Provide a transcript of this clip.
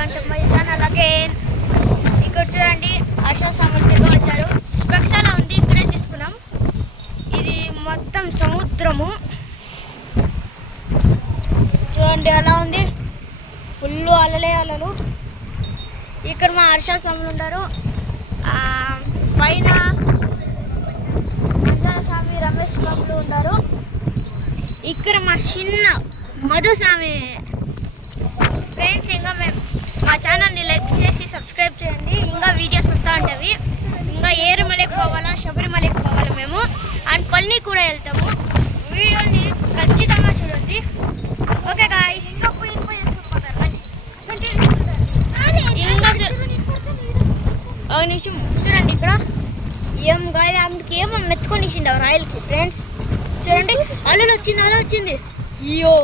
Welcome to my channel again. ఇక్కడ చూడండి హర్ష సామర్థ్యంగా వచ్చారు. స్పెక్స్ అలా ఉంది, ఇక్కడే తీసుకున్నాం. ఇది మొత్తం సముద్రము చూడండి ఎలా ఉంది, ఫుల్ అలలే అలలు. ఇక్కడ మా హర్ష స్వాములు ఉన్నారు. పైన స్వామి రమేష్ స్వాములు ఉన్నారు. ఇక్కడ మా చిన్న మధుస్వామి. ఫ్రెండ్స్, ఇంకా మేము మా ఛానల్ని లైక్ చేసి సబ్స్క్రైబ్ చేయండి. ఇంకా వీడియోస్ వస్తూ ఉంటాయి. ఇంకా ఏరుమలకి పోవాలా, శబరిమలకి పోవాలా మేము, అండ్ పల్ని కూడా వెళ్తాము. వీడియోని ఖచ్చితంగా చూడండి. ఓకే గాయ్స్, ఒక నిమిషం చూడండి. ఇక్కడ ఏం గాయ ఆమెకి ఏమో మెత్తుకొని ఇచ్చిండు రాయల్కి. ఫ్రెండ్స్ చూడండి, అలా వచ్చింది. అయ్యో